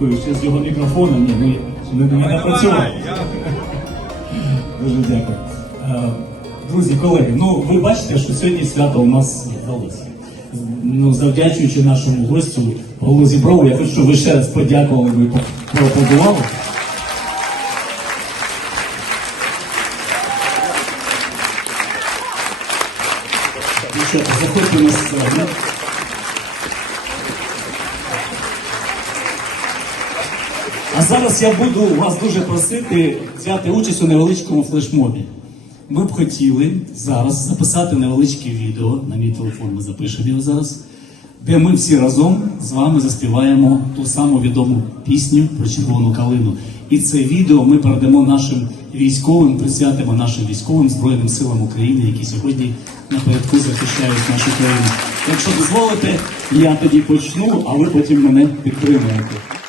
трубкою, ще з його мікрофоном. Ні, ну, не, не, працював. Дуже дякую. Е, Друзі, колеги, ну ви бачите, що сьогодні свято у нас вдалося. Ну, завдячуючи нашому гостю Голу Зіброву, я хочу, щоб ви ще раз подякували, по- поаплодували. Заходьте на сцену. А зараз я буду вас дуже просити взяти участь у невеличкому флешмобі. Ми б хотіли зараз записати невеличке відео, на мій телефон ми запишемо його зараз, де ми всі разом з вами заспіваємо ту саму відому пісню про червону калину. І це відео ми передамо нашим військовим, присвятимо нашим військовим Збройним силам України, які сьогодні напередку захищають нашу країну. Якщо дозволите, я тоді почну, а ви потім мене підтримуєте.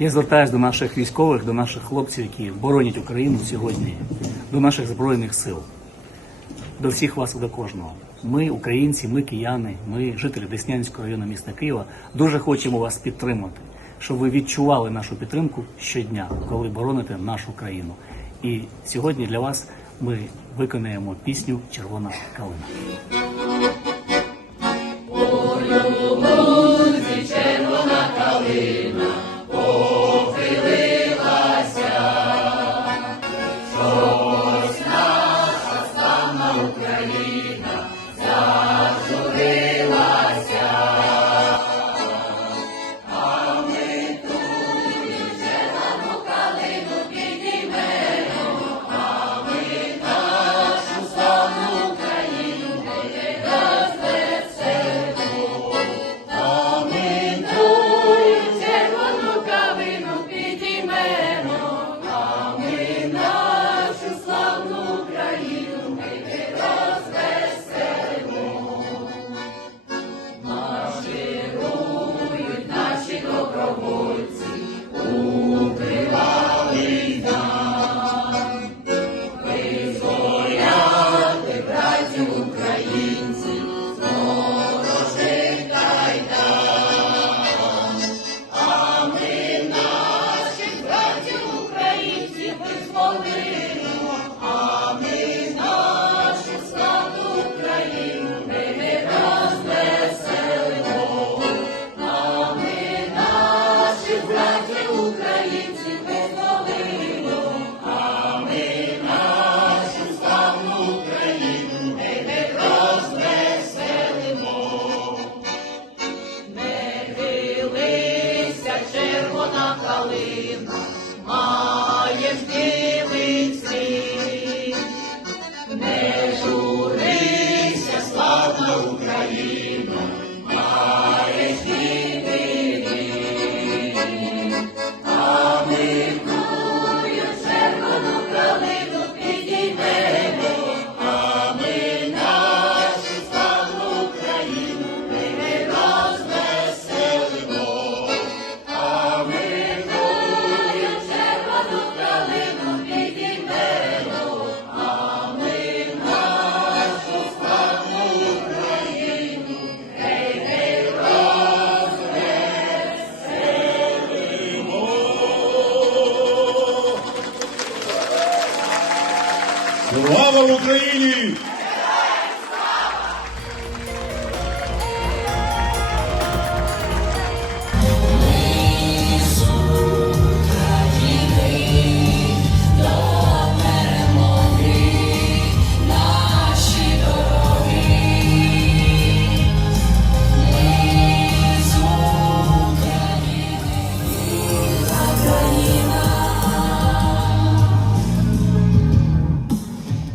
Я звертаюся до наших військових, до наших хлопців, які боронять Україну сьогодні, до наших збройних сил, до всіх вас і до кожного. Ми, українці, ми кияни, ми жителі Деснянського району міста Києва, дуже хочемо вас підтримати, щоб ви відчували нашу підтримку щодня, коли бороните нашу країну. І сьогодні для вас ми виконаємо пісню Червона калина. Червону червона Слава Україні!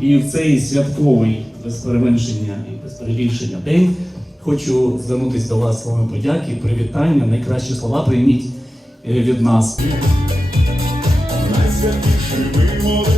І в цей святковий без переменшення і без перебільшення день хочу звернутися до вас словами подяки, привітання, найкращі слова прийміть е, від нас. Найсвятішими молитвами